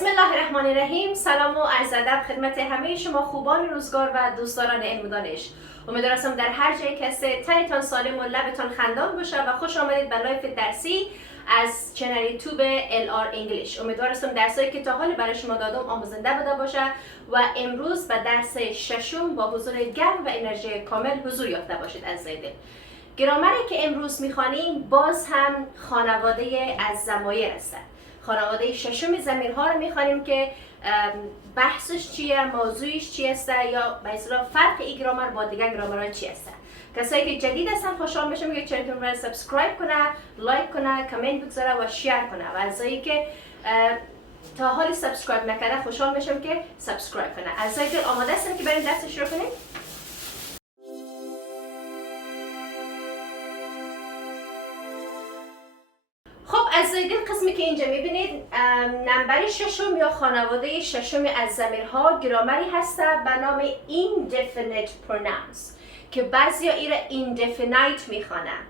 بسم الله الرحمن الرحیم. سلام و عرض ادب خدمت همه شما خوبان روزگار و دوستداران علم و دانش. امیدوارم در هر جایی که هستید تنتان سالم و لبتان خندان باشه و خوش آمدید به لایف درسی از چنل یوتیوب LR English. امیدوارم درسایی که تا حال برای شما دادم آموزنده بوده باشه و امروز به درس ششم با حضور گرم و انرژی کامل حضور یافته باشید عزیزان. گرامری که امروز میخوانیم باز هم خانواده از ضمایر است. خانواده ششم ضمیرها رو میخوانیم که بحثش چیه، موضوعش چی است یا به اصطلاح فرق این گرامر با دیگر گرامرها چی است. کسایی که جدید هستن خوشحال میشم که چنل رو سابسکرایب کنه، لایک کنه، کامنت بگذاره و شیر کنه و ازایی که تا حالی سابسکرایب نکرده خوشحال میشم که سابسکرایب کنه. ازایی که آماده هستن که بریم درس شروع کنیم. عزیزان قسمی که اینجا میبینید نمبر ششم یا خانواده ششم از ضمیرها گرامری هست به نام indefinite pronouns که بعضیا این را indefinite میخوانن.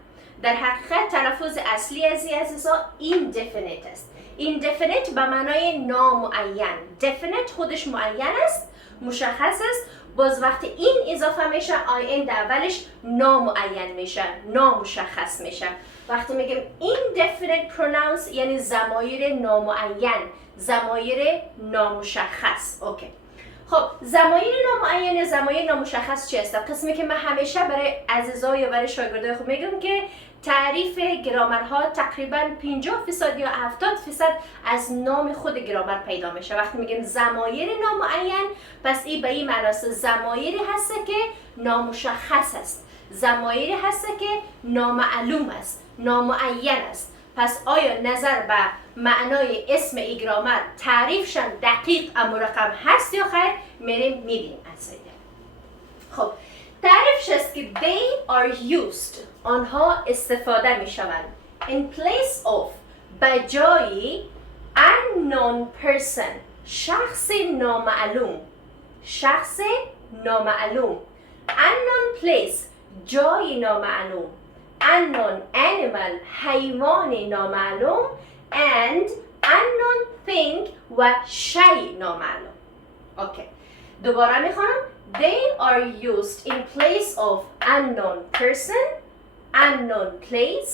در حقیقت تلفظ اصلی از این عزیزا indefinite است. indefinite به معنای نامعین. definite خودش معین است، مشخص است. باز وقتی این اضافه میشه این در اولش نامعین میشه، نامشخص میشه. وقتی میگیم indefinite pronouns یعنی ضمایر نامعین، ضمایر نامشخص. اوکی. خب ضمایر نامعین، ضمایر نامشخص چی است؟ قسمی که من همیشه برای عزیزا یا برای شاگردای خود میگم که تعریف گرامرها تقریبا 50% یا 70% از نام خود گرامر پیدا میشه. وقتی میگیم ضمایر نامعین پس این به این معنی است ضمایری هست که نامشخص است، ضمایری هست که نامعلوم است، نامعین است. پس آیا نظر به معنای اسم ای گرامر تعریفشان دقیق اما رقم هست یا خیر؟ میریم میبینیم عزیزان. خب تعریفش است که they are used آنها استفاده می شوند in place of بجای unknown person شخص نامعلوم، شخص نامعلوم. unknown place جای نامعلوم، unknown animal حیوان نامعلوم and unknown thing و شی نامعلوم. اوکی دوباره میخوام they are used in place of unknown person, unknown place,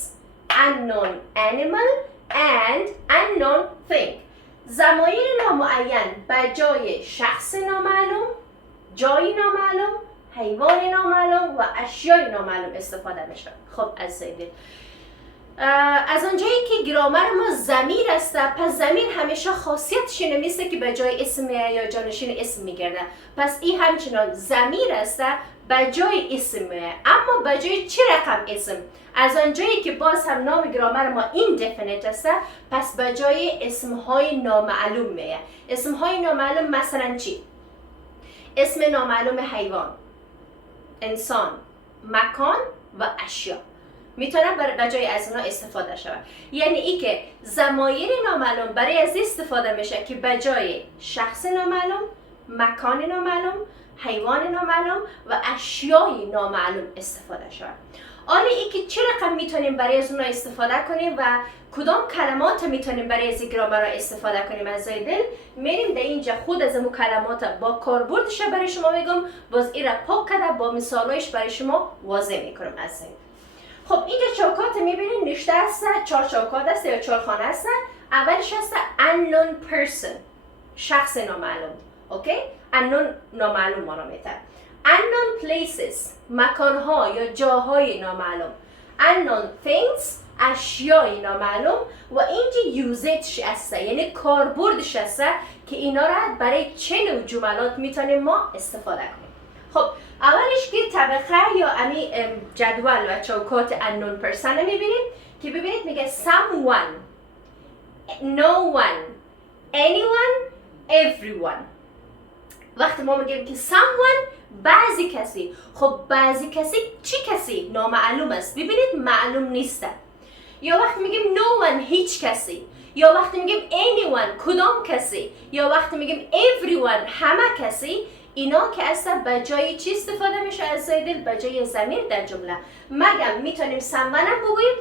unknown animal and unknown thing. ضمایر نامعین به جای شخص نامعلوم، جای نامعلوم، حیوان نامعلوم و اشیای نامعلوم استفاده میشه. خب عزیزان از آنجایی که گرامر ما ضمیر است پس ضمیر همیشه خاصیتش نمیسته که به جای اسم یا جانشین اسم میگرده. پس این همچنان ضمیر است به جای اسم، اما به جای چه رقم اسم؟ از آنجایی که باز هم نام گرامر ما indefinite است پس به جای اسمهای نامعلوم میه. اسمهای نامعلوم مثلا چی؟ اسم نامعلوم حیوان، انسان، مکان و اشیا میتونه به جای از اونا استفاده شود. یعنی ای که ضمایر نامعلوم برای از استفاده میشه که به جای شخص نامعلوم، مکان نامعلوم، حیوان نامعلوم و اشیای نامعلوم استفاده شود. حالا ای که چه رقم میتونیم برای از اونا استفاده کنیم و کدام کلمات میتونیم برای از گرامر را استفاده کنیم از دل میریم در اینجا خود از اون کلمات با کاربردش برای شما میگم، باز این را پاک کرده با مثالایش برای شما واضح میکنم از دل. خب اینجا چوکات میبینید نوشته است، 4 چوکات است یا 4 خانه است. اولش است unknown person شخص نامعلوم. اوکی unknown نامعلوم ما را میتر. unknown places مکانها یا جاهای نامعلوم. unknown things اشیای نامعلوم و اینجا usage است یعنی کاربردش است که اینا را برای چه نوع جملات میتونیم ما استفاده کنیم. خب اولش که طبقه یا امی جدول و چوکات unknown person میبینید که ببینید میگه someone, no one, anyone, everyone. وقتی ما میگیم که someone بعضی کسی، خب بعضی کسی چی کسی؟ نامعلوم است. ببینید معلوم نیست. یا وقتی میگیم no one هیچ کسی، یا وقتی میگیم anyone کدام کسی، یا وقتی میگیم everyone همه کسی، اینا که اصلا به جای چی استفاده میشه از دل؟ به جای ضمیر در جمله. مگم میتونیم someone هم بگوییم،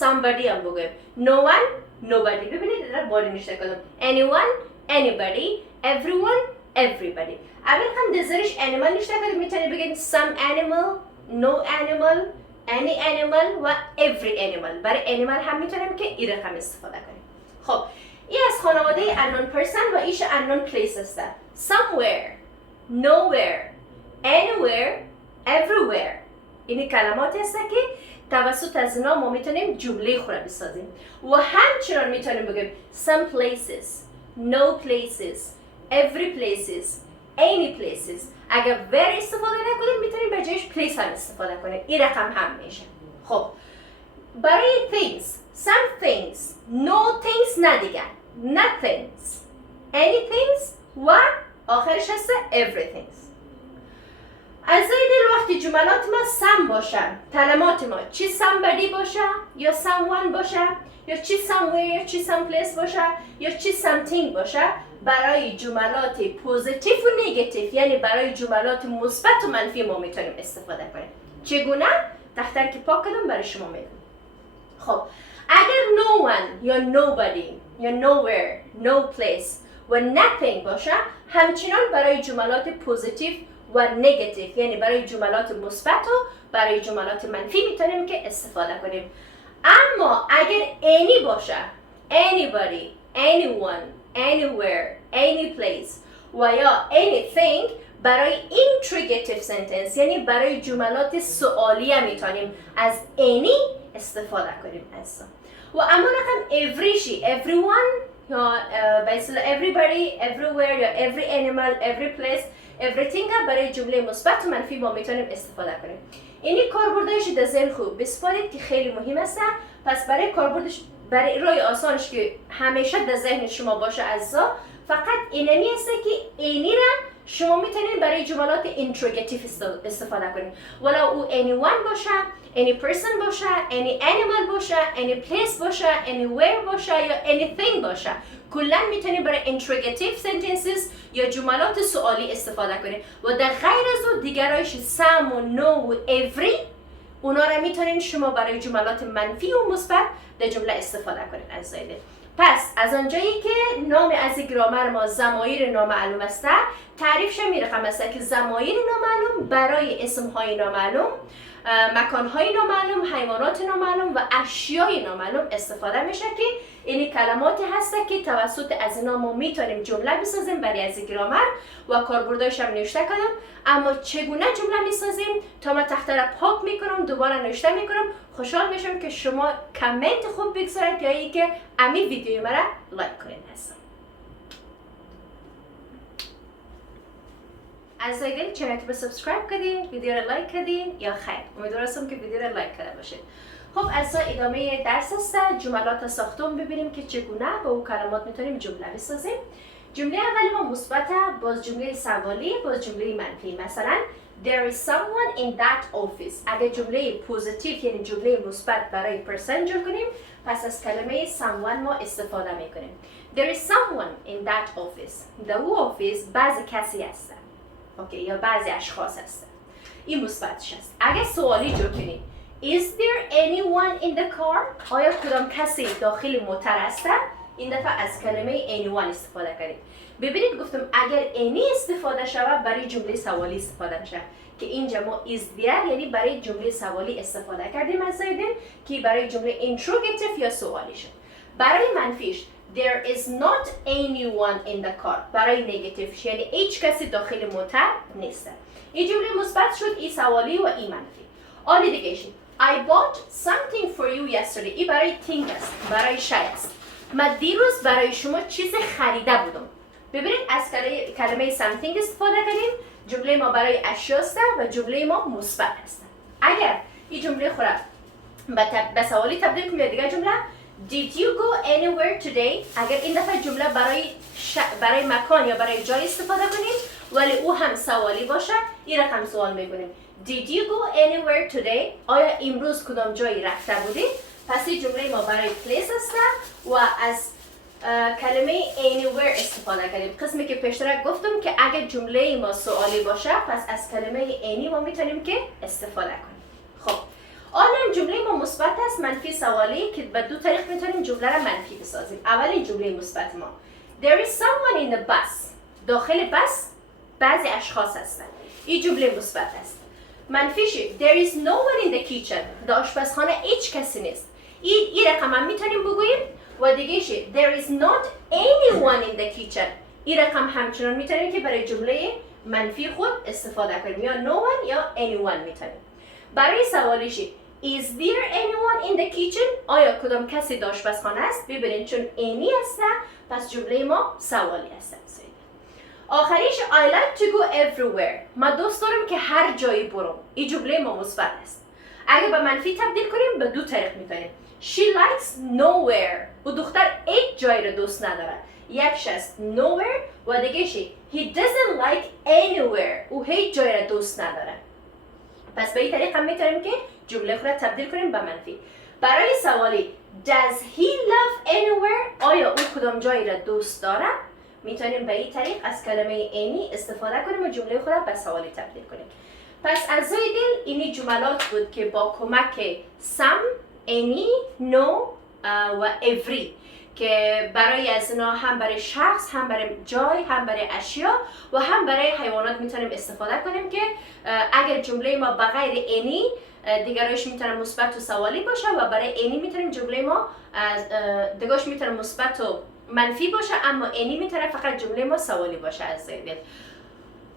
somebody هم بگوییم. no one nobody. ببینید در باری نشته کدام anyone anybody, everyone, everybody. اگر هم دزرش animal نشته کنید میتونید بگید some animal, no animal, any animal و every animal. برای animal هم میتونیم که این رقم استفاده کنیم. خب این از خانواده unknown person و ایش unknown place است. Somewhere, nowhere, anywhere, everywhere. این کلمات هست که توسط از اینا ما میتونیم جمله خوره بسازیم و همچنان میتونیم بگیم some places, no places, every places, any places. اگر where استفاده نکنیم میتونیم به جایش place هم استفاده کنیم. این رقم هم میشه. خب برای things, some things, no things نه دیگه, nothings, anythings و آخرش هست everything. از این وقتی جملات ما سم باشن، کلمات ما چی somebody باشه یا someone باشه یا چی somewhere یا چی someplace باشه یا چی something باشه، برای جملات پوزیتیو و نگاتیو یعنی برای جملات مثبت و منفی ما میتونیم استفاده کنیم. چگونه؟ دفتر که پاک کردم برای شما میگم. خب اگر no one یا nobody یا nowhere, no place و nothing باشه، همچنان برای جملات پوزیتیو و نگاتیو یعنی برای جملات مثبت و برای جملات منفی میتونیم که استفاده کنیم. اما اگر any باشه، anybody, anyone, anywhere, any place و یا anything، برای interrogative sentence یعنی برای جملات سوالیه میتونیم از any استفاده کنیم. و اما رقم every شی، everyone یا به اصطلاح everybody, everywhere یا every animal, every place, everything هم برای جمله مثبت و منفی ما میتونیم استفاده کنیم. اینی کاربردش در ذهن خوب بسپارید که خیلی مهم است. پس برای کاربردش، برای رای آسانش که همیشه در ذهن شما باشه عزیزا، فقط اینمی است که اینی را شما میتونید برای جملات اینتروگاتیو استفاده کنید. ولو او anyone باشه، any person باشه، any animal باشه، any place باشه، anywhere باشه یا anything باشه، کلا میتونید برای اینتروگاتیو sentences یا جملات سوالی استفاده کنید. و در غیر از اون دیگرایش some و no و every، اونا را میتونید شما برای جملات منفی و مثبت در جمله استفاده کنید عزیزان. پس از آنجایی که نام از گرامر ما ضمایر نامعلوم است، تعریفش میرقم است که ضمایر نامعلوم برای اسمهای نامعلوم، مکانهای نامعلوم، حیوانات نامعلوم و اشیای نامعلوم استفاده میشه که این کلماتی هست که توسط از اینا ما میتونیم جمله بسازیم برای از گرامر و کاربردش هم نوشته کردم. اما چگونه جمله میسازیم تا من تخته را پاک میکنم دوباره نوشته میکنم. خوشحال میشم که شما کامنت خوب بگذارید یا اینکه امی ویدیو مرا لایک کنید. از اگر چنل رو سابسکرایب کردین، ویدیو رو لایک کردین یا خیر؟ امیدوارم که ویدیو رو لایک کرده باشید. خب از ادامه درس است. جملات ساختم ببینیم که چگونه با اون کلمات میتونیم جمله بسازیم. جمله اولی ما مثبت، باز جمله سوالی، باز جمله منفی. مثلا there is someone in that office. اگر جمله پوزیتیو یعنی جمله مثبت برای پرسن جور کنیم، پس از کلمه someone ما استفاده میکنیم. there is someone in that office. در اون office بعضی کسی هستن. اوکی، یا بعضی اشخاص هستن. این مثبتش است. اگر سوالی جور کنیم is there anyone in the car؟ آیا کدام کسی داخل موتر هست؟ این دفعه از کلمه anyone استفاده کنید. ببینید گفتم اگر any استفاده شود برای جمله سوالی استفاده میشه که اینجا ما is there یعنی برای جمله سوالی استفاده کردیم از زیدن که برای جمله interrogative یا سوالی شد. برای منفیش there is not anyone in the car. برای نگاتیوش یعنی هیچ کسی داخل موتر نیست. این جمله مثبت شد، این سوالی و این منفی. آن دیگه I bought something for you yesterday. این برای thing است، برای شی است. من دیروز برای شما چیز خریده بودم. ببینید از کلمه something استفاده کردیم. جمله ما برای اشیا است و جمله ما مثبت است. اگر این جمله خورا به سوالی تبدیل کنیم یا دیگه جمله Did you go anywhere today؟ اگر این دفعه جمله برای مکان یا برای جای استفاده کنیم ولی او هم سوالی باشه، این رقم سوال میکنیم Did you go anywhere today؟ آیا امروز کدام جایی رفته بودی؟ پس این جمله ما برای place است و از کلمه anywhere استفاده کردیم. قسمی که پیشتر گفتم که اگر جمله ما سوالی باشه پس از کلمه any ما میتونیم که استفاده کنیم. خب آنم جمله ما مثبت است، منفی سوالی که به دو طریق میتونیم جمله را منفی بسازیم. اولی جمله مثبت ما There is someone in the bus. داخل بس بعضی اشخاص هستن. این جمله مثبت است. منفیش there is no one in the kitchen. در آشپزخانه هیچ کسی نیست. این رقم هم میتونیم بگوییم و دیگه there is not anyone in the kitchen. این رقم همچنان میتونیم که برای جمله منفی خود استفاده کنیم یا no one یا anyone میتونیم. برای سوالیشی is there anyone in the kitchen؟ آیا کدام کسی در آشپزخانه است؟ ببینید چون any است پس جمله ما سوالی است. آخریش I like to go everywhere. من دوست دارم که هر جایی برم. این جمله ما مثبت است. اگه به منفی تبدیل کنیم به دو طریق میتونیم. She likes nowhere. او دختر هیچ جایی رو دوست نداره. یکش است nowhere و دیگه he doesn't like anywhere. او هیچ جایی رو دوست نداره. پس به این طریق هم میتونیم که جمله خود را تبدیل کنیم به منفی. برای سوالی does he love anywhere؟ آیا او کدام جایی را دوست داره؟ میتونیم به این طریق از کلمه any استفاده کنیم و جمله خود را به سوالی تبدیل کنیم. پس از روی دل اینی جملات بود که با کمک some، any، no و every که برای از اینا هم برای شخص، هم برای جای، هم برای اشیا و هم برای حیوانات میتونیم استفاده کنیم که اگر جمله ما بغیر any دیگرش میتونه مثبت و سوالی باشه و برای any میتونیم جمله ما دیگرش میتونه مثبت و منفی باشه اما any میتونه فقط جمله ما سوالی باشه. از دل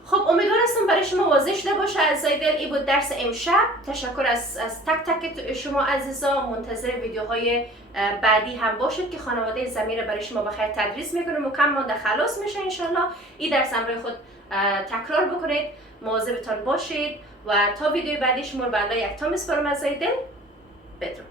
خب امیدوار هستم برای شما واضح شده باشه. از دل این بود درس امشب. تشکر از تک تک شما عزیزا. منتظر ویدیوهای بعدی هم باشید که خانواده زمین برای شما بخیر تدریس میکنم و کم مانده خلاص میشه انشالله. این درس هم روی خود تکرار بکنید، مواظبتان باشید و تا ویدیو بعدی شما رو به الله یک تا میسپارم. از دل بدرود.